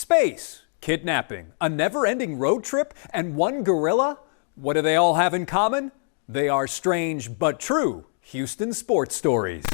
Space, kidnapping, a never-ending road trip, and one gorilla? What do they all have in common? They are strange but true Houston sports stories.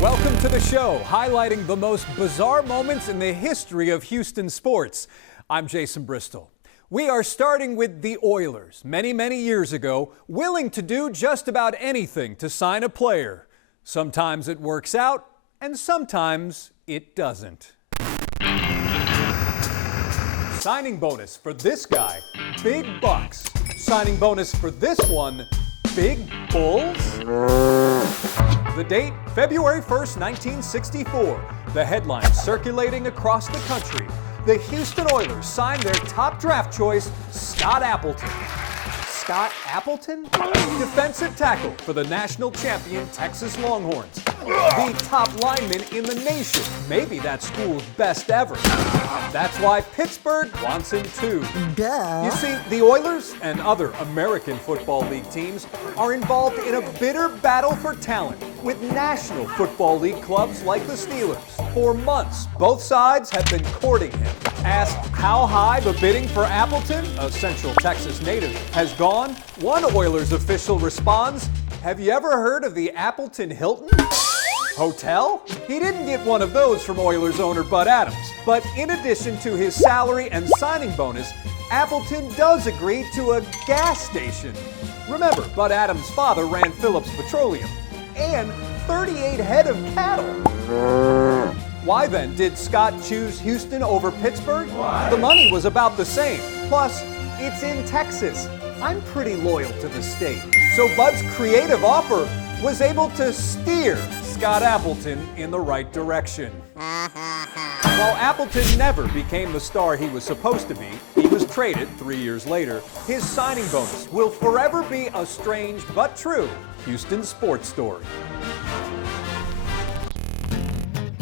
Welcome to the show, highlighting the most bizarre moments in the history of Houston sports. I'm Jason Bristol. We are starting with the Oilers, many years ago, willing to do just about anything to sign a player. Sometimes it works out, and sometimes it doesn't. Signing bonus for this guy, big bucks. Signing bonus for this one, big bulls? The date, February 1st, 1964. The headline circulating across the country. The Houston Oilers signed their top draft choice, Scott Appleton. Scott Appleton? Defensive tackle for the national champion Texas Longhorns. The top lineman in the nation, maybe that school's best ever. That's why Pittsburgh wants him too. Duh. You see, the Oilers and other American Football League teams are involved in a bitter battle for talent with National Football League clubs like the Steelers. For months, both sides have been courting him. Asked how high the bidding for Appleton, a Central Texas native, has gone, one Oilers official responds, "Have you ever heard of the Appleton Hilton Hotel?" He didn't get one of those from Oilers owner Bud Adams. But in addition to his salary and signing bonus, Appleton does agree to a gas station. Remember, Bud Adams' father ran Phillips Petroleum. And 38 head of cattle. Why then did Scott choose Houston over Pittsburgh? The money was about the same. Plus, it's in Texas. I'm pretty loyal to the state. So Bud's creative offer was able to steer Scott Appleton in the right direction. While Appleton never became the star he was supposed to be, he was traded 3 years later. His signing bonus will forever be a strange but true Houston sports story.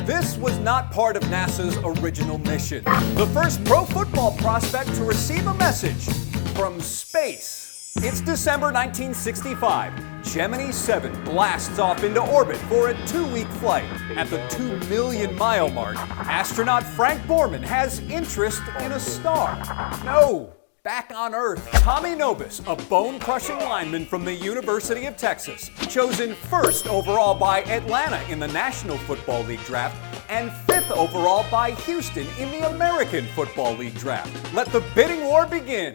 This was not part of NASA's original mission. The first pro football prospect to receive a message from space. It's December 1965. Gemini 7 blasts off into orbit for a 2-week flight. At the 2 million mile mark, astronaut Frank Borman has interest in a star. No, back on Earth, Tommy Nobis, a bone-crushing lineman from the University of Texas, chosen 1st overall by Atlanta in the National Football League draft and 5th overall by Houston in the American Football League draft. Let the bidding war begin.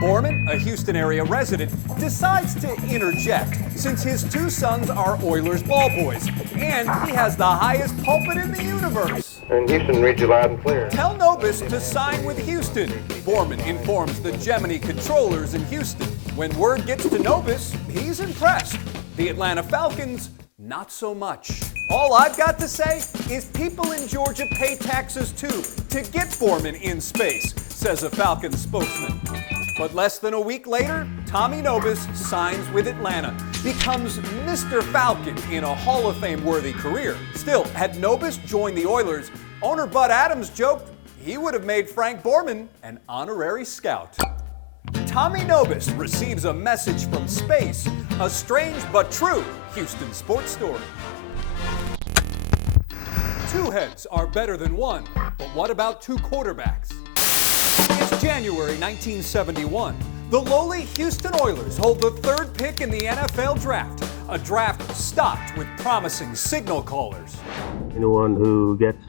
Borman, a Houston area resident, decides to interject since his 2 sons are Oilers ball boys and he has the highest pulpit in the universe. And Houston reads you loud and clear. Tell Nobis to sign with Houston. Borman informs the Gemini controllers in Houston. When word gets to Nobis, he's impressed. The Atlanta Falcons, not so much. All I've got to say is people in Georgia pay taxes too to get Borman in space, says a Falcons spokesman. But less than a week later, Tommy Nobis signs with Atlanta, becomes Mr. Falcon in a Hall of Fame-worthy career. Still, had Nobis joined the Oilers, owner Bud Adams joked he would have made Frank Borman an honorary scout. Tommy Nobis receives a message from space, a strange but true Houston sports story. 2 heads are better than 1, but what about 2 quarterbacks? It's January 1971. The lowly Houston Oilers hold the 3rd pick in the NFL draft, a draft stocked with promising signal callers. Anyone who gets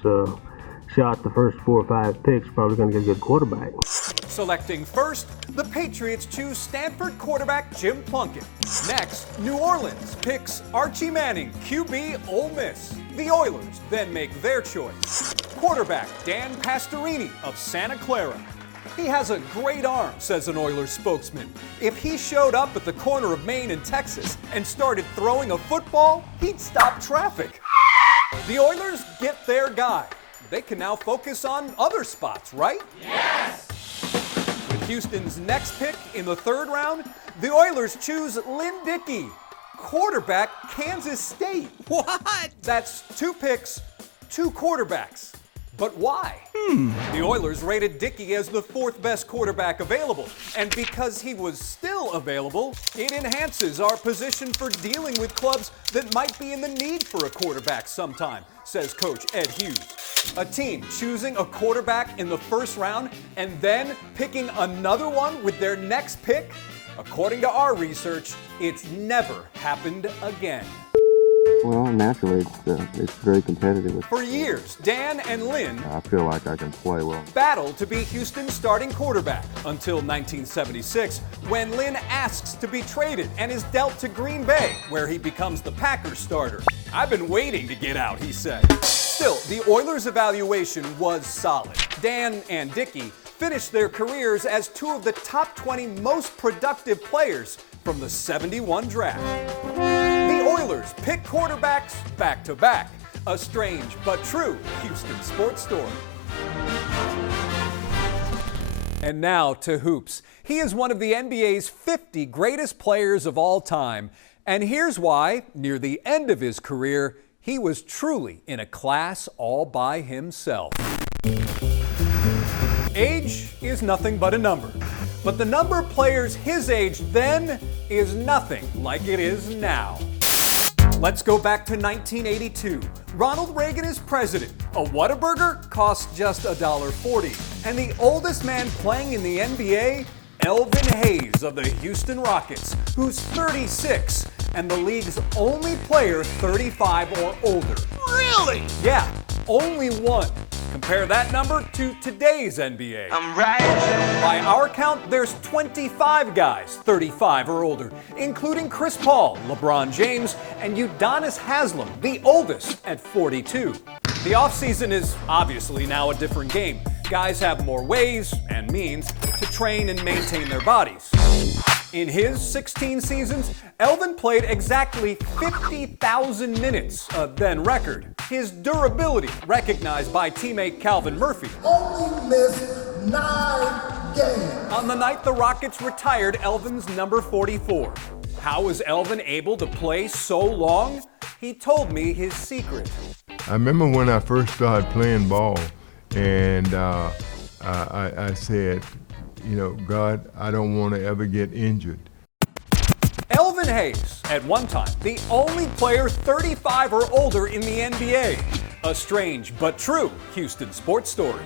shot the first 4 or 5 picks probably going to get a good quarterback. Selecting first, the Patriots choose Stanford quarterback Jim Plunkett. Next, New Orleans picks Archie Manning, QB Ole Miss. The Oilers then make their choice. Quarterback Dan Pastorini of Santa Clara. He has a great arm, says an Oilers spokesman. If he showed up at the corner of Maine and Texas and started throwing a football, he'd stop traffic. The Oilers get their guy. They can now focus on other spots, right? Yes! With Houston's next pick in the 3rd round, the Oilers choose Lynn Dickey, quarterback Kansas State. What? That's 2 picks, 2 quarterbacks. But why? The Oilers rated Dickey as the fourth best quarterback available, and because he was still available, it enhances our position for dealing with clubs that might be in the need for a quarterback sometime, says Coach Ed Hughes. A team choosing a quarterback in the first round and then picking another one with their next pick? According to our research, it's never happened again. Well, naturally, it's very competitive. For years, Dan and Lynn I feel like I can play well. battled to be Houston's starting quarterback until 1976, when Lynn asks to be traded and is dealt to Green Bay, where he becomes the Packers starter. "I've been waiting to get out," he said. Still, the Oilers' evaluation was solid. Dan and Dickey finished their careers as two of the top 20 most productive players from the '71 draft. The Oilers pick quarterbacks back-to-back. A strange but true Houston sports story. And now to hoops. He is one of the NBA's 50 greatest players of all time. And here's why, near the end of his career, he was truly in a class all by himself. Age is nothing but a number. But the number of players his age then is nothing like it is now. Let's go back to 1982. Ronald Reagan is president. A Whataburger costs just $1.40. And the oldest man playing in the NBA, Elvin Hayes of the Houston Rockets, who's 36 and the league's only player 35 or older. Really? Yeah, only one. Compare that number to today's NBA. I'm right. By our count, there's 25 guys 35 or older, including Chris Paul, LeBron James, and Udonis Haslem, the oldest at 42. The offseason is obviously now a different game. Guys have more ways and means to train and maintain their bodies. In his 16 seasons, Elvin played exactly 50,000 minutes, a then record. His durability, recognized by teammate Calvin Murphy. Only missed 9 games. On the night the Rockets retired Elvin's number 44. How was Elvin able to play so long? He told me his secret. I remember when I first started playing ball, and I said, you know, God, I don't want to ever get injured. Elvin Hayes, at one time, the only player 35 or older in the NBA. A strange but true Houston sports story.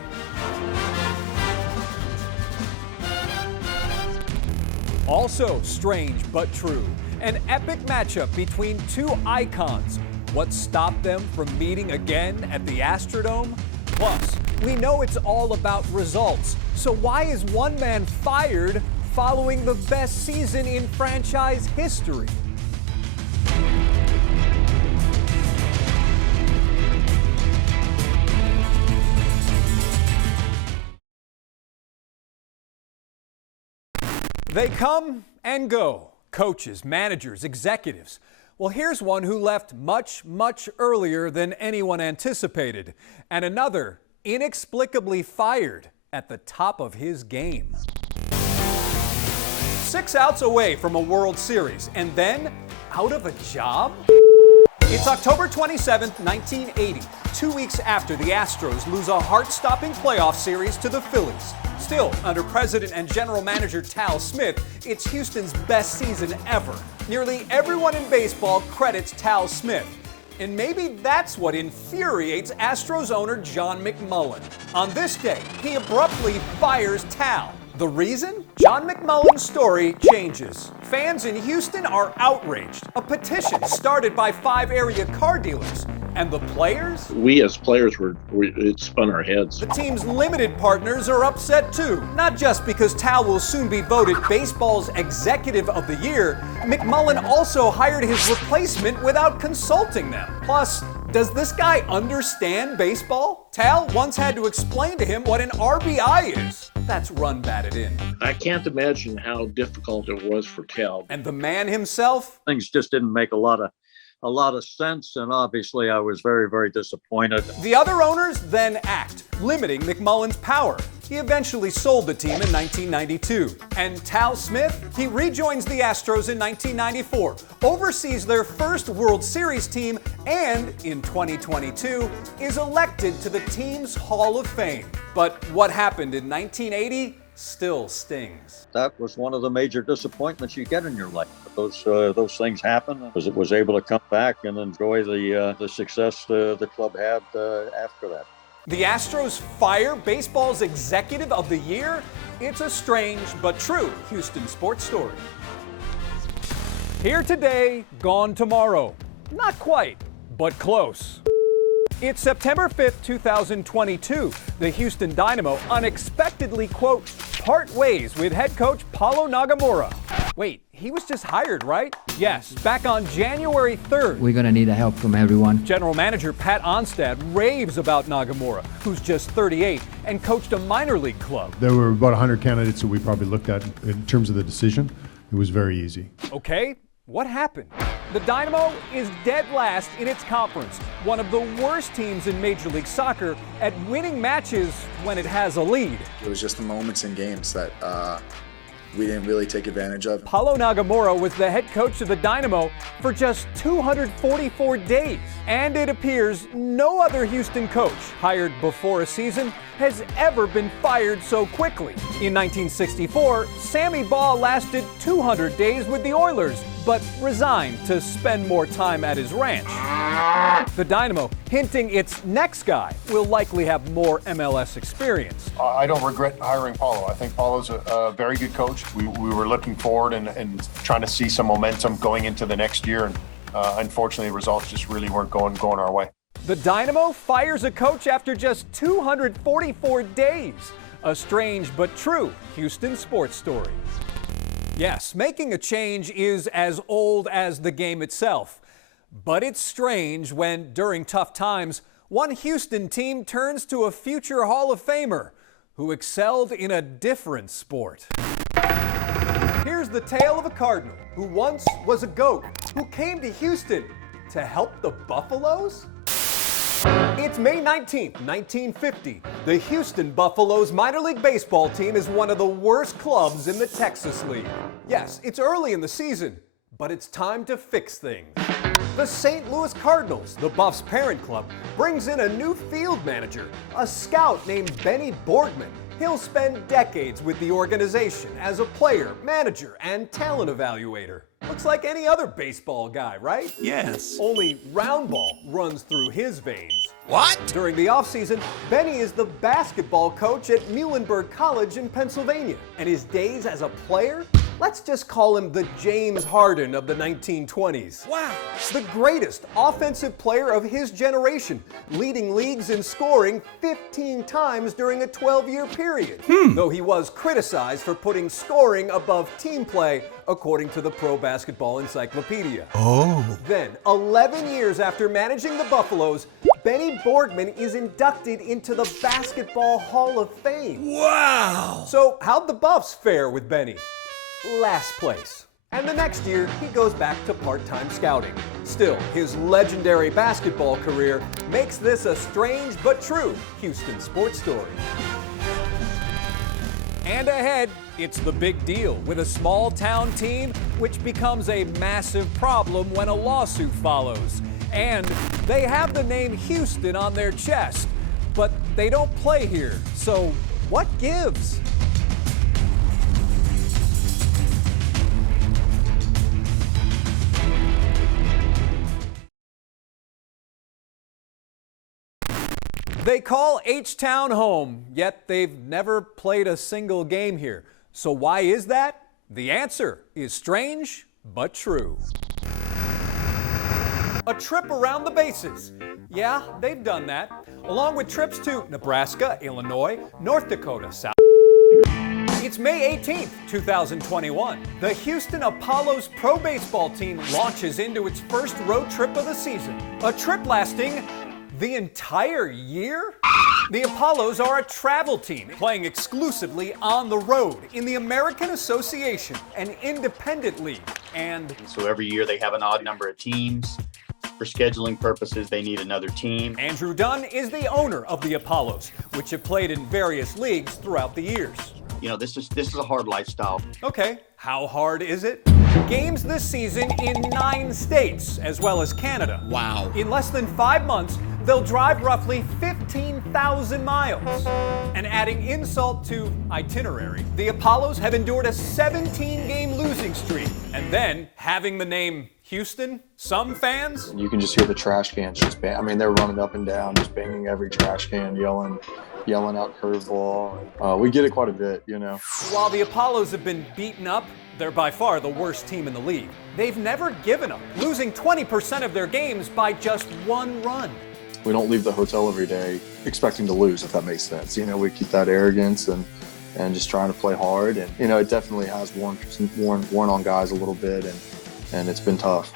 Also strange but true, an epic matchup between two icons. What stopped them from meeting again at the Astrodome? Plus, we know it's all about results. So why is one man fired following the best season in franchise history? They come and go. Coaches, managers, executives. Well, here's one who left much, much earlier than anyone anticipated, and another inexplicably fired at the top of his game. 6 outs away from a World Series, and then out of a job? It's October 27th, 1980, 2 weeks after the Astros lose a heart-stopping playoff series to the Phillies. Still, under President and General Manager Tal Smith, it's Houston's best season ever. Nearly everyone in baseball credits Tal Smith. And maybe that's what infuriates Astros owner John McMullen. On this day, he abruptly fires Tal. The reason? John McMullen's story changes. Fans in Houston are outraged. A petition started by 5 area car dealers. And the players? We as players, it spun our heads. The team's limited partners are upset too. Not just because Tal will soon be voted baseball's Executive of the Year, McMullen also hired his replacement without consulting them. Plus, does this guy understand baseball? Tal once had to explain to him what an RBI is. That's run batted in. I can't imagine how difficult it was for Tal. And the man himself? Things just didn't make a lot of a lot of sense, and obviously I was very, very disappointed. The other owners then act, limiting McMullen's power. He eventually sold the team in 1992. And Tal Smith, he rejoins the Astros in 1994, oversees their first World Series team, and in 2022 is elected to the team's Hall of Fame. But what happened in 1980 still stings. That was one of the major disappointments you get in your life. Those things happen. I was able to come back and enjoy the success the club had after that. The Astros fire baseball's Executive of the Year? It's a strange but true Houston sports story. Here today, gone tomorrow. Not quite, but close. It's September 5th, 2022. The Houston Dynamo unexpectedly, quote, part ways with head coach Paulo Nagamura. Wait, he was just hired, right? Yes, back on January 3rd. We're going to need help from everyone. General manager Pat Onstad raves about Nagamura, who's just 38 and coached a minor league club. There were about 100 candidates that we probably looked at in terms of the decision. It was very easy. Okay, what happened? The Dynamo is dead last in its conference, one of the worst teams in Major League Soccer at winning matches when it has a lead. It was just the moments in games that we didn't really take advantage of. Paulo Nagamura was the head coach of the Dynamo for just 244 days. And it appears no other Houston coach hired before a season has ever been fired so quickly. In 1964, Sammy Baugh lasted 200 days with the Oilers, but resigned to spend more time at his ranch. The Dynamo hinting its next guy will likely have more MLS experience. I don't regret hiring Paulo. I think Paulo's a very good coach. We were looking forward and trying to see some momentum going into the next year, and unfortunately, the results just really weren't going our way. The Dynamo fires a coach after just 244 days. A strange but true Houston sports story. Yes, making a change is as old as the game itself. But it's strange when, during tough times, one Houston team turns to a future Hall of Famer who excelled in a different sport. Here's the tale of a Cardinal who once was a GOAT, who came to Houston to help the Buffaloes? It's May 19th, 1950. The Houston Buffaloes minor league baseball team is one of the worst clubs in the Texas League. Yes, it's early in the season, but it's time to fix things. The St. Louis Cardinals, the Buffs' parent club, brings in a new field manager, a scout named Benny Borgman. He'll spend decades with the organization as a player, manager, and talent evaluator. Looks like any other baseball guy, right? Yes. Only round ball runs through his veins. What? During the offseason, Benny is the basketball coach at Muhlenberg College in Pennsylvania. And his days as a player? Let's just call him the James Harden of the 1920s. Wow. The greatest offensive player of his generation, leading leagues in scoring 15 times during a 12-year period. Though he was criticized for putting scoring above team play, according to the Pro Basketball Encyclopedia. Oh. Then, 11 years after managing the Buffaloes, Benny Borgman is inducted into the Basketball Hall of Fame. Wow. So, how'd the Buffs fare with Benny? Last place. And the next year, he goes back to part-time scouting. Still, his legendary basketball career makes this a strange but true Houston sports story. And ahead, it's the big deal with a small-town team which becomes a massive problem when a lawsuit follows. And they have the name Houston on their chest, but they don't play here. So what gives? They call H-Town home, yet they've never played a single game here. So why is that? The answer is strange but true. A trip around the bases. Yeah, they've done that, along with trips to Nebraska, Illinois, North Dakota, South. It's May 18th, 2021. The Houston Apollos pro baseball team launches into its first road trip of the season. A trip lasting the entire year? The Apollos are a travel team playing exclusively on the road in the American Association, an independent league. And so every year they have an odd number of teams. For scheduling purposes, they need another team. Andrew Dunn is the owner of the Apollos, which have played in various leagues throughout the years. You know, this is a hard lifestyle. Okay, how hard is it? Games this season in 9 states, as well as Canada. Wow. In less than 5 months, they'll drive roughly 15,000 miles. And adding insult to itinerary, the Apollos have endured a 17-game losing streak. And then, having the name Houston, some fans... You can just hear the trash cans just bang. I mean, they're running up and down, just banging every trash can, yelling out curveball. We get it quite a bit, you know. While the Apollos have been beaten up, they're by far the worst team in the league. They've never given up, losing 20% of their games by just 1 run. We don't leave the hotel every day expecting to lose, if that makes sense. You know, we keep that arrogance and just trying to play hard. And, you know, it definitely has worn on guys a little bit, and it's been tough.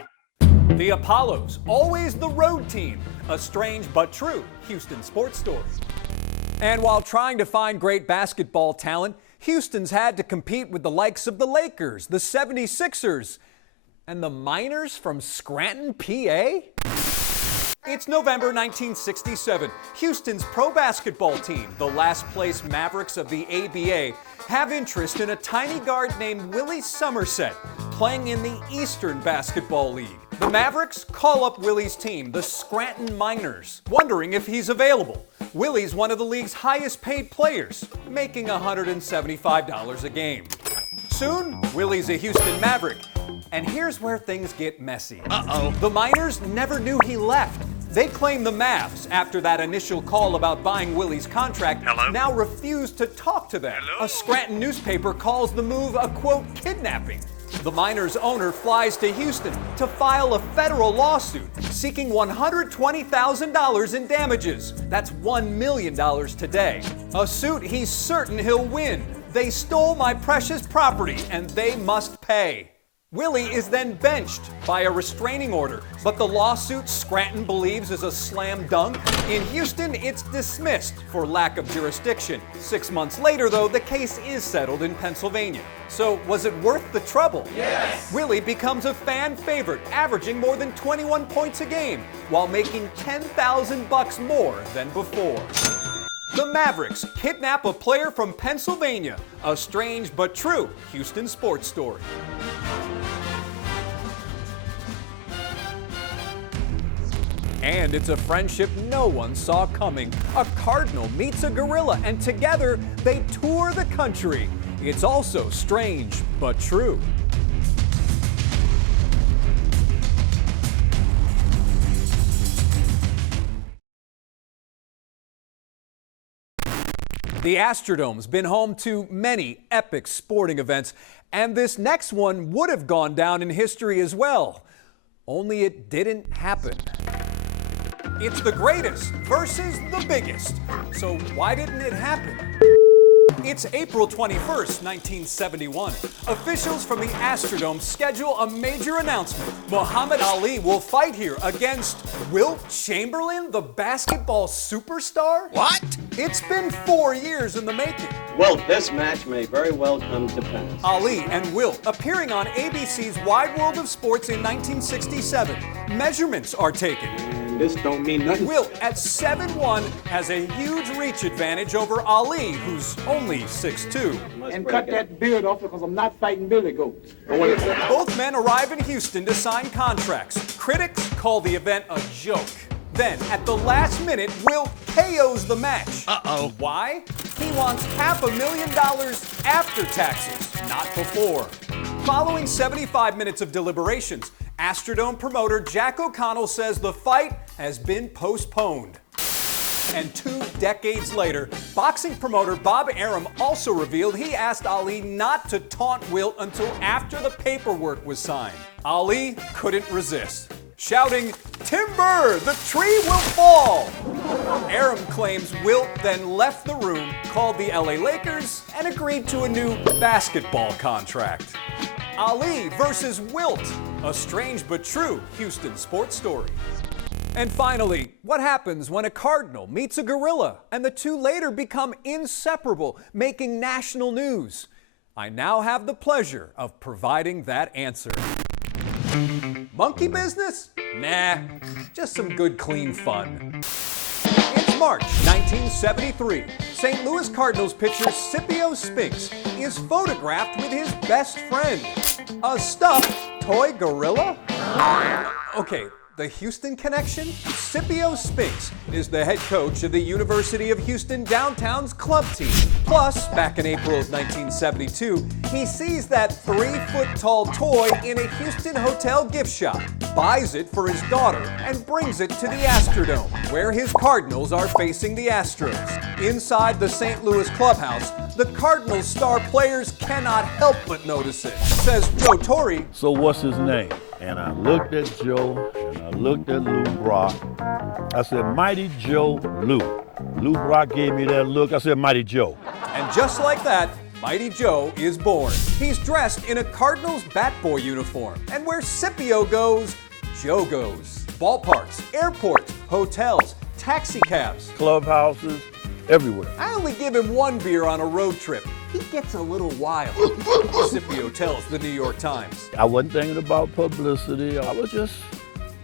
The Apollos, always the road team. A strange but true Houston sports story. And while trying to find great basketball talent, Houston's had to compete with the likes of the Lakers, the 76ers, and the Miners from Scranton, PA? It's November 1967. Houston's pro basketball team, the last place Mavericks of the ABA, have interest in a tiny guard named Willie Somerset, playing in the Eastern Basketball League. The Mavericks call up Willie's team, the Scranton Miners, wondering if he's available. Willie's one of the league's highest paid players, making $175 a game. Soon, Willie's a Houston Maverick. And here's where things get messy. Uh-oh. The Miners never knew he left. They claim the Mavs, after that initial call about buying Willie's contract, now refuse to talk to them. A Scranton newspaper calls the move a, quote, kidnapping. The Miners' owner flies to Houston to file a federal lawsuit seeking $120,000 in damages. That's $1 million today. A suit he's certain he'll win. They stole my precious property and they must pay. Willie is then benched by a restraining order, but the lawsuit Scranton believes is a slam dunk. In Houston, it's dismissed for lack of jurisdiction. 6 months later, though, the case is settled in Pennsylvania. So was it worth the trouble? Yes! Willie becomes a fan favorite, averaging more than 21 points a game, while making $10,000 more than before. The Mavericks kidnap a player from Pennsylvania. A strange but true Houston sports story. And it's a friendship no one saw coming. A cardinal meets a gorilla, and together they tour the country. It's also strange but true. The Astrodome's been home to many epic sporting events, and this next one would have gone down in history as well. Only it didn't happen. It's the greatest versus the biggest. So why didn't it happen? It's April 21st, 1971. Officials from the Astrodome schedule a major announcement. Muhammad Ali will fight here against Wilt Chamberlain, the basketball superstar? What? It's been 4 years in the making. Well, this match may very well come to pass. Ali and Wilt appearing on ABC's Wide World of Sports in 1967. Measurements are taken. This don't mean nothing. Wilt, at 7'1", has a huge reach advantage over Ali, who's only 6'2". And cut that beard off because I'm not fighting billy goats. Both men arrive in Houston to sign contracts. Critics call the event a joke. Then, at the last minute, Wilt KOs the match. Uh-oh. Why? He wants $500,000 after taxes, not before. Following 75 minutes of deliberations, Astrodome promoter Jack O'Connell says the fight has been postponed. And 2 decades later, boxing promoter Bob Arum also revealed he asked Ali not to taunt Wilt until after the paperwork was signed. Ali couldn't resist, shouting, "Timber, the tree will fall!" Arum claims Wilt then left the room, called the LA Lakers, and agreed to a new basketball contract. Ali versus Wilt, a strange but true Houston sports story. And finally, what happens when a cardinal meets a gorilla and the two later become inseparable, making national news? I now have the pleasure of providing that answer. Monkey business? Nah, just some good, clean fun. It's March 1973. St. Louis Cardinals pitcher Scipio Spinks is photographed with his best friend, a stuffed toy gorilla? Okay, the Houston connection? Scipio Spinks is the head coach of the University of Houston Downtown's club team. Plus, back in April of 1972, he sees that 3-foot-tall toy in a Houston hotel gift shop, buys it for his daughter, and brings it to the Astrodome, where his Cardinals are facing the Astros. Inside the St. Louis clubhouse, the Cardinals star players cannot help but notice it, says Joe Torre. So what's his name? And I looked at Joe, and I looked at Lou Brock. I said, Mighty Joe Lou. Lou Brock gave me that look. I said, Mighty Joe. And just like that, Mighty Joe is born. He's dressed in a Cardinals bat boy uniform. And where Scipio goes, Joe goes. Ballparks, airports, hotels, taxi cabs, clubhouses, everywhere. I only give him one beer on a road trip. He gets a little wild, Scipio tells the New York Times. I wasn't thinking about publicity. I was just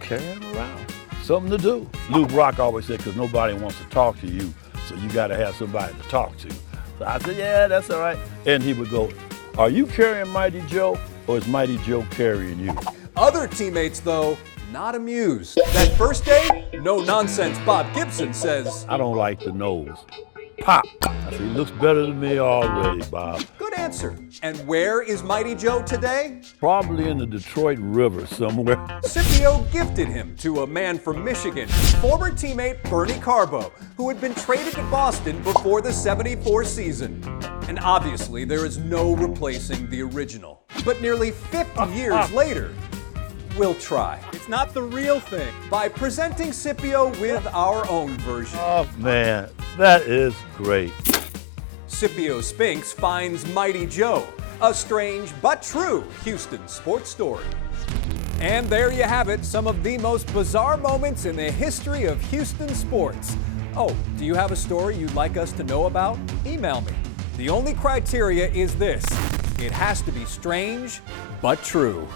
carrying around. Something to do. Lou Brock always said, because nobody wants to talk to you, so you got to have somebody to talk to. So I said, yeah, that's all right. And he would go, are you carrying Mighty Joe, or is Mighty Joe carrying you? Other teammates, though, not amused. That first day, no nonsense Bob Gibson says, I don't like the nose. Pop. I said, he looks better than me already, Bob. Good answer. And where is Mighty Joe today? Probably in the Detroit River somewhere. Scipio gifted him to a man from Michigan, former teammate Bernie Carbo, who had been traded to Boston before the '74 season. And obviously, there is no replacing the original. But nearly 50 years later, we'll try. It's not the real thing. By presenting Scipio with our own version. Oh, man, that is great. Scipio Spinks finds Mighty Joe, a strange but true Houston sports story. And there you have it, some of the most bizarre moments in the history of Houston sports. Oh, do you have a story you'd like us to know about? Email me. The only criteria is this: it has to be strange but true.